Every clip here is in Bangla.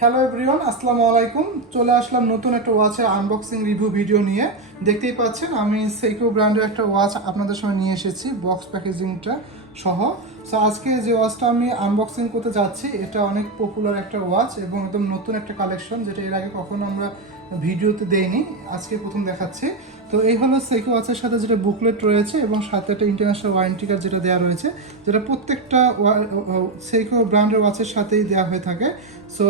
হ্যালো এভরিওয়ান, আসসালামু আলাইকুম। চলে আসলাম নতুন একটা ওয়াচের আনবক্সিং রিভিউ ভিডিও নিয়ে। দেখতেই পাচ্ছেন আমি সেইকো ব্র্যান্ডের একটা ওয়াচ আপনাদের সামনে নিয়ে এসেছি বক্স প্যাকেজিংটা সহ। সো আজকে যে ওয়াচটা আমি আনবক্সিং করতে যাচ্ছি এটা অনেক পপুলার একটা ওয়াচ এবং একদম নতুন একটা কালেকশন, যেটা এর আগে কখনো আমরা ভিডিওতে দেইনি, আজকে প্রথম দেখাচ্ছি। তো এই হলো সেইকো ওয়াচের সাথে যেটা বুকলেট রয়েছে এবং সাথে একটা ইন্টারন্যাশনাল ওয়ারেন্টি কার্ড যেটা দেওয়া রয়েছে, যেটা প্রত্যেকটা সেইকো ব্র্যান্ডের ওয়াচের সাথেই দেওয়া হয়ে থাকে। সো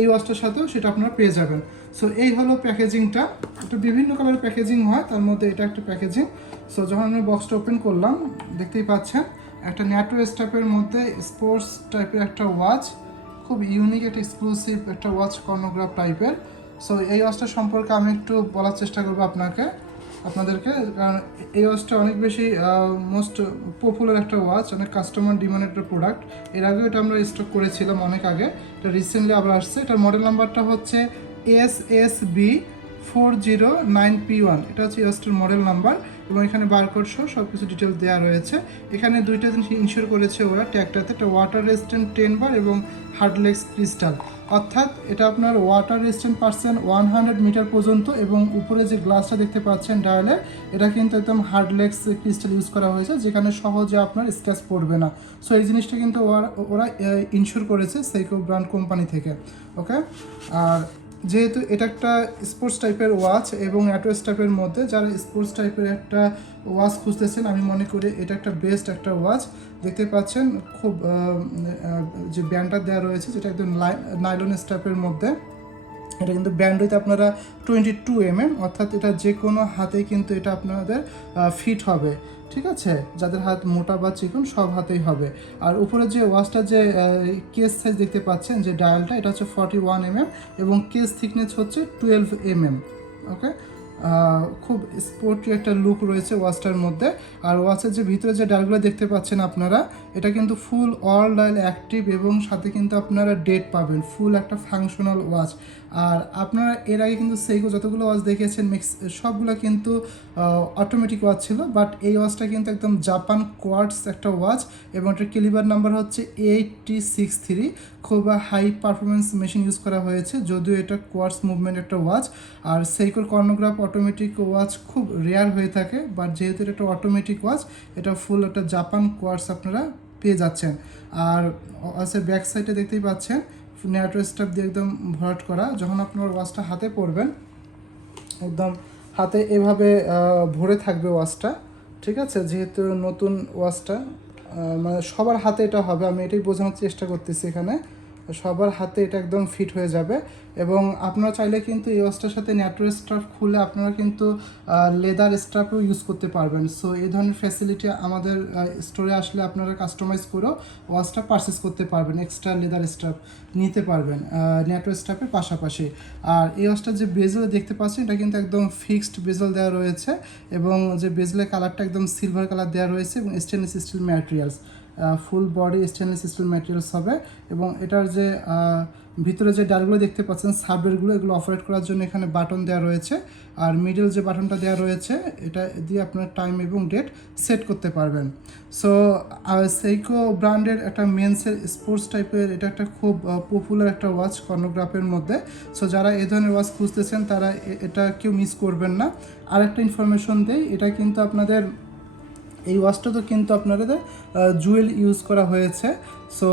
এই ওয়াচটার সাথেও সেটা আপনারা পেয়ে যাবেন। সো এই হলো প্যাকেজিংটা। একটা বিভিন্ন কালারের প্যাকেজিং হয়, তার মধ্যে এটা একটা প্যাকেজিং। সো যখন আমি বক্সটা ওপেন করলাম, দেখতেই পাচ্ছেন একটা ন্যাটো স্টাইপের মধ্যে স্পোর্টস টাইপের একটা ওয়াচ, খুব ইউনিক একটা এক্সক্লুসিভ একটা ওয়াচ, কর্নোগ্রাফ টাইপের। সো এই ওয়াচটা সম্পর্কে আমি একটু বলার চেষ্টা করবো আপনাদেরকে, কারণ এই ওয়াচটা অনেক বেশি মোস্ট পপুলার একটা ওয়াচ, অনেক কাস্টমার ডিমান্ড একটা প্রোডাক্ট। এর আগেও এটা আমরা স্টক করেছিলাম অনেক আগে, এটা রিসেন্টলি আবার আসছে। এটার মডেল নাম্বারটা হচ্ছে SSB409P1, এটা হচ্ছে ওয়াচটার মডেল নাম্বার এবং এখানে বারকোড সহ সব কিছু ডিটেলস দেওয়া রয়েছে। এখানে দুইটা জিনিস ইনশিওর করেছে ওরা ট্যাগটাতে, একটা ওয়াটার রেজিস্ট্যান্ট 10 বার এবং হার্ডলেক্স ক্রিস্টাল, অর্থাৎ এটা আপনার ওয়াটার রেজিস্ট্যান্ট পার্সেন্ট 100 মিটার পর্যন্ত, এবং উপরে যে গ্লাসটা দেখতে পাচ্ছেন ডায়ালে, এটা কিন্তু একদম হার্ডলেক্স ক্রিস্টাল ইউজ করা হয়েছে, যেখানে সহজে আপনার স্ক্র্যাচ পড়বে না। সো এই জিনিসটা কিন্তু ওরা ইনশিওর করেছে সেইকো ব্র্যান্ড কোম্পানি থেকে। ওকে, আর যেহেতু এটা একটা স্পোর্টস টাইপের ওয়াচ এবং অ্যাটোয়েস টাইপের মধ্যে, যারা স্পোর্টস টাইপের একটা ওয়াচ খুঁজতেছেন, আমি মনে করি এটা একটা বেস্ট একটা ওয়াচ। দেখতে পাচ্ছেন খুব যে ব্যান্ডটা দেওয়া রয়েছে, যেটা একদম নাইলন স্টাইপের মধ্যে। এটা কিন্তু ব্যান্ড হইতে আপনারা 22 mm, অর্থাৎ এটা যে কোনো হাতেই কিন্তু এটা আপনাদের ফিট হবে, ঠিক আছে? যাদের হাত মোটা বা চিকন সব হাতেই হবে। আর উপরে যে ওয়াচটা যে কেস সাইজ দেখতে পাচ্ছেন, যে ডায়ালটা, এটা হচ্ছে 41 mm এবং কেস থিকনেস হচ্ছে 12 mm। ওকে, খুব স্পোর্টি একটা লুক রয়েছে ওয়াচটার মধ্যে। আর ওয়াচের যে ভিতরে যে ডায়ালগুলো দেখতে পাচ্ছেন আপনারা, এটা কিন্তু ফুল অল ডায়াল অ্যাক্টিভ এবং সাথে কিন্তু আপনারা ডেট পাবেন, ফুল একটা ফাংশনাল ওয়াচ। আর আপনারা এর আগে কিন্তু সেইকো যতগুলো ওয়াচ দেখেছেন সবগুলো কিন্তু অটোমেটিক ওয়াচ ছিল, বাট এই ওয়াচটা কিন্তু একদম জাপান কোয়ার্টস একটা ওয়াচ এবং এটার ক্যালিবার নাম্বার হচ্ছে 8063। খুব হাই পারফরমেন্স মেশিন ইউজ করা হয়েছে, যদিও এটা কোয়ার্টস মুভমেন্ট একটা ওয়াচ। আর সেইকোর কর্নোগ্রাফ অটোমেটিক ওয়াচ খুব রেয়ার হয়ে থাকে, বাট যেহেতু এটা একটা অটোমেটিক ওয়াচ, এটা ফুল একটা জাপান কোয়ার্টস আপনারা পেয়ে যাচ্ছেন। আর ওয়াচের ব্যাক সাইডে দেখতেই পাচ্ছেন ন্যাটো স্টাফ দিয়ে একদম ভরাট করা। যখন আপনার ওয়াচটা হাতে পরবেন, একদম হাতে এভাবে ভরে থাকবে ওয়াচটা, ঠিক আছে? যেহেতু নতুন ওয়াচটা, মানে সবার হাতে এটা হবে, আমি এটাই বোঝানোর চেষ্টা করতেছি এখানে, সবার হাতে এটা একদম ফিট হয়ে যাবে। এবং আপনারা চাইলে কিন্তু এই ওয়াচটার সাথে ন্যাটো স্ট্রাপ খুলে আপনারা কিন্তু লেদার স্ট্রাপও ইউজ করতে পারবেন। সো এই ধরনের ফ্যাসিলিটি আমাদের স্টোরে আসলে আপনারা কাস্টমাইজ করেও ওয়াচটা পারচেস করতে পারবেন, এক্সট্রা লেদার স্ট্রাপ নিতে পারবেন ন্যাটো স্ট্রাপের পাশাপাশি। আর এই ওয়াচটার যে বেজেল দেখতে পাচ্ছেন, এটা কিন্তু একদম ফিক্সড বেজেল দেওয়া রয়েছে এবং যে বেজেলের কালারটা একদম সিলভার কালার দেওয়া রয়েছে এবং stainless steel materials, full body stainless steel materials হবে। এবং এটার যে ভিতরে যে ডালগুলো দেখতে পাচ্ছেন সাবওয়েরগুলো, এগুলো অপারেট করার জন্য এখানে বাটন দেওয়া রয়েছে। আর মিডল যে বাটনটা দেওয়া রয়েছে, এটা দিয়ে আপনার টাইম এবং ডেট সেট করতে পারবেন। সো সেইকো ব্র্যান্ডের একটা মেন্সের স্পোর্টস টাইপের এটা একটা খুব পপুলার একটা ওয়াচ কর্নোগ্রাফের মধ্যে। সো যারা এই ধরনের ওয়াচ খুঁজতেছেন তারা এটা কেউ মিস করবেন না। আরেকটা ইনফরমেশন দেই, এটা কিন্তু আপনাদের এই ওয়াচটা তো কিন্তু আপনাদের জুয়েল ইউজ করা হয়েছে। সো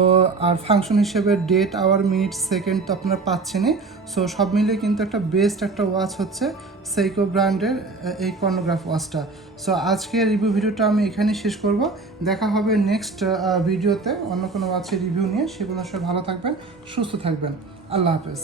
আর ফাংশন হিসেবে ডেট, আওয়ার, মিনিট, সেকেন্ড তো আপনারা পাচ্ছেনই। সো সব মিলিয়ে কিন্তু একটা বেস্ট একটা ওয়াচ হচ্ছে সেইকো ব্র্যান্ডের এই কর্নোগ্রাফ ওয়াচটা। সো আজকের রিভিউ ভিডিওটা আমি এখানেই শেষ করব। দেখা হবে নেক্সট ভিডিওতে অন্য কোনো ওয়াচের রিভিউ নিয়ে। সে পর্যন্ত সবাই ভালো থাকবেন, সুস্থ থাকবেন। আল্লাহ হাফেজ।